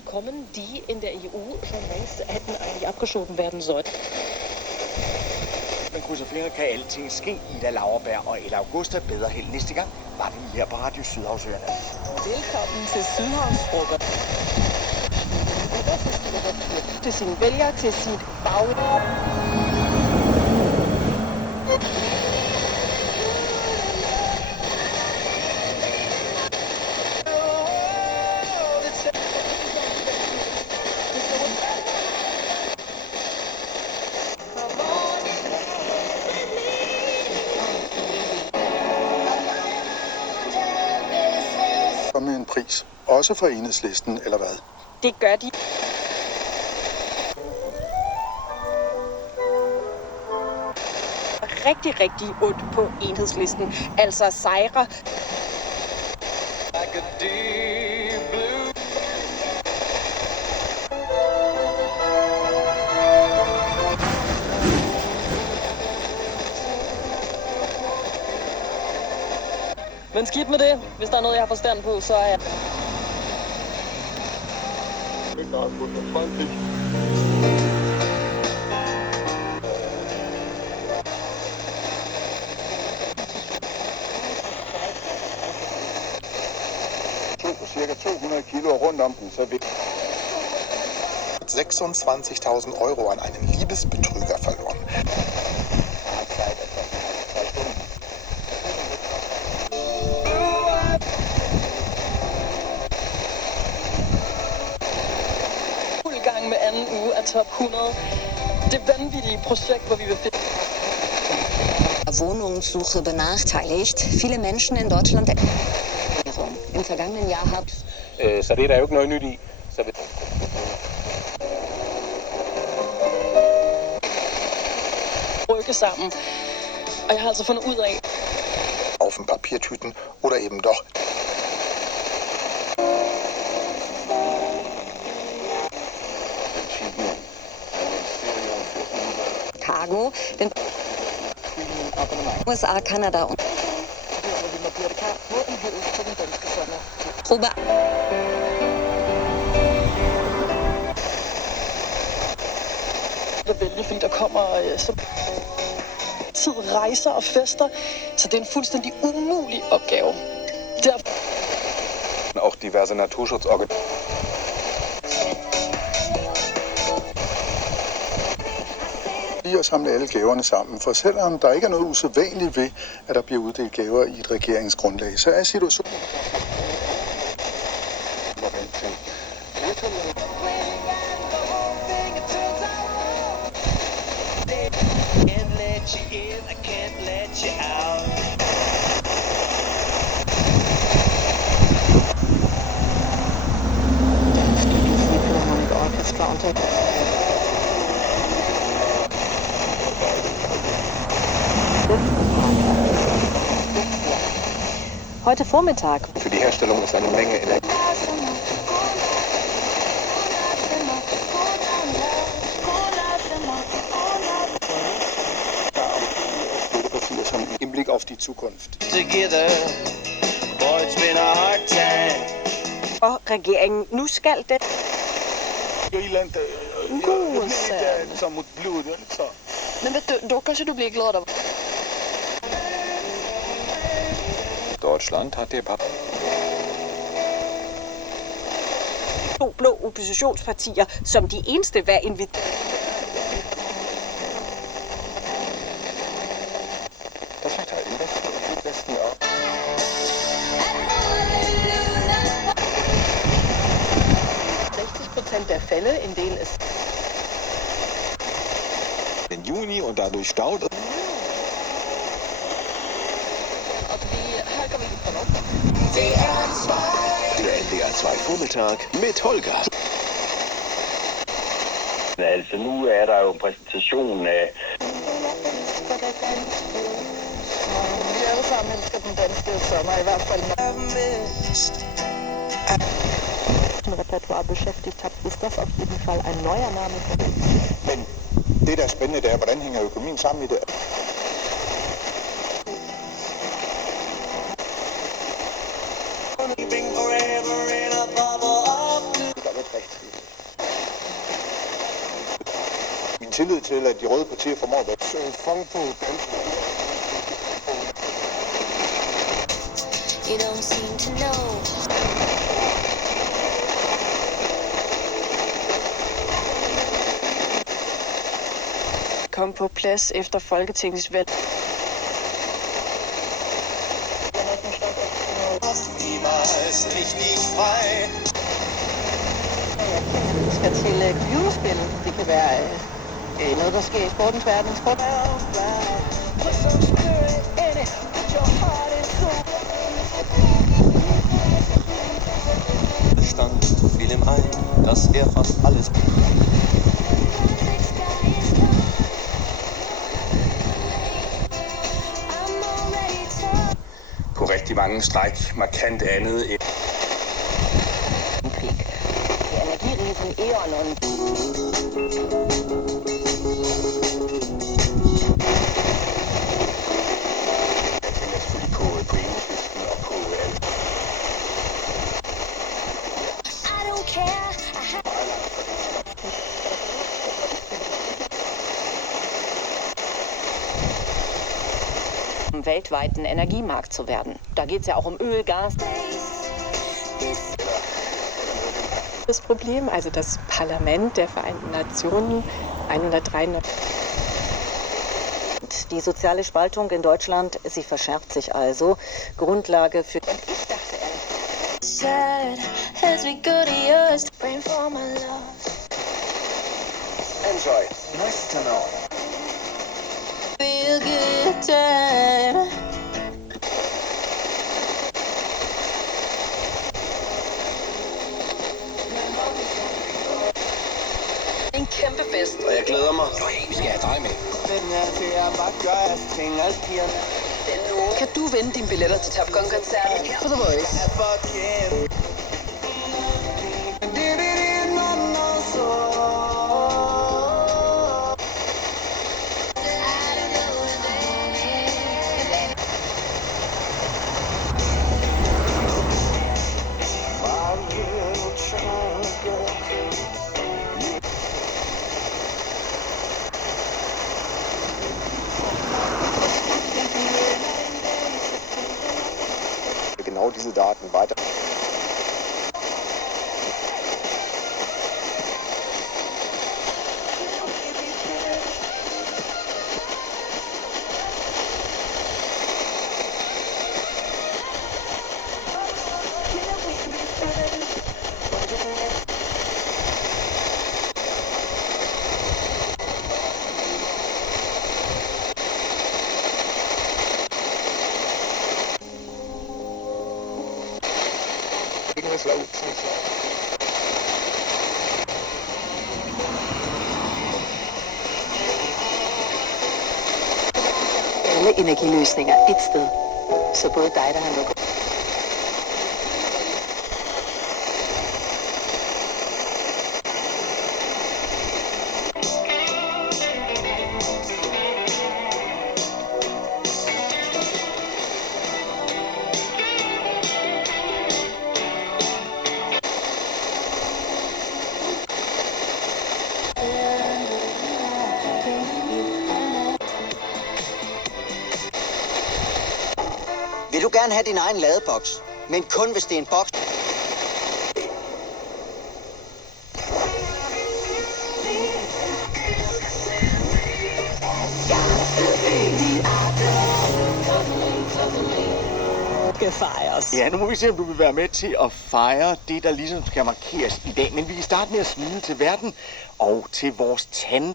kommen, die in der EU schon længst hätten eigentlich abgeschoben werden sollen. Men krydser fingre kan alting ske. Ida Lauerberg og Ella Augusta bedre held næste gang. Var vi her på Radio Sydhavsøerne. Velkommen til Sydhavsfrokost. Til sine vælgere, til sit bag. Med en pris, også for Enhedslisten, eller hvad? Det gør de. Rigtig ondt på Enhedslisten. Altså sejre. Men skidt med det. Hvis der er noget, jeg har forstand på, så er jeg... Det er godt, Frankrig. Cirka 200 kilo rundt om den, så vil 26.000 Euro an einen Liebesbetrüger verloren. Fuld gang med anden uge af Top 100. Det vanvittige projekt, hvor vi vil finde... Wohnungssuche benachteiligt. Viele Menschen in Deutschland... Im vergangenen Jahr hat... Så det er der jo ikke noget nyt i. Så rykke sammen. Og jeg har altså fundet ud af... Auf den Papiertüten oder eben doch... Cargo, den USA, Kanada und Cuba. Det er vældig fint, der kommer så tid rejser og fester, så det er en fuldstændig umulig opgave. auch diverse Naturschutzorganisationen. lige at samle alle gaverne sammen, for selvom der ikke er noget usædvanligt ved, at der bliver uddelt gaver i et regeringsgrundlag, så er situationen... Heute Vormittag. Für die Herstellung ist eine Menge Energie. Im Blick auf die Zukunft. Og regeringen, nu skal det... Men vet du, då kanske du blir glad av... Deutschland hat det To blå oppositionspartier, som de eneste var inviteret. Das hat halt im Westen und Südwesten auch. Der Fälle, in denen es Den Juni und dadurch staut. Der NDR2 Vormittag mit Holger. Altså, nu er der jo en præsentation af... Vi alle sammen elsker den danske sommer, i hvert fald. Ein Repertoire beschäftigt hat, ist das auf jeden Fall ein neuer Name. Men det, der er spændende, det er, hvordan hænger økonomien sammen i det? Min tillid til, at de røde partier formår at være fang på dansk. You don't seem to know. Kom på plads efter Folketingsvalg. Skal til computerspil. Det kan være noget, der sker i sportens verden. Bestand fiel ihm ein, dass fast alles... På rigtig mange stræk markant andet end... Energirisen Eon. Um weltweiten Energiemarkt zu werden. Da geht es ja auch um Öl, Gas. Das Problem, also das Parlament der Vereinten Nationen, 193. Die soziale Spaltung in Deutschland, sie verschärft sich also. Grundlage für... Enjoy. Nice to know. Feel good time. En kæmpe fest. Og jeg glæder mig. Vi skal have dig med. Kan du vinde dine billetter til Top Gun-koncerten på The Voice? Genau diese Daten weiter. Alle energiløsninger et sted. Så både dig, der har lukket. Vil du gerne have din egen ladeboks, men kun hvis det er en boks? Skal fejres. Ja, nu må vi se, om du vil være med til at fejre det, der ligesom skal markeres i dag. Men vi kan starte med at smile til verden og til vores tand.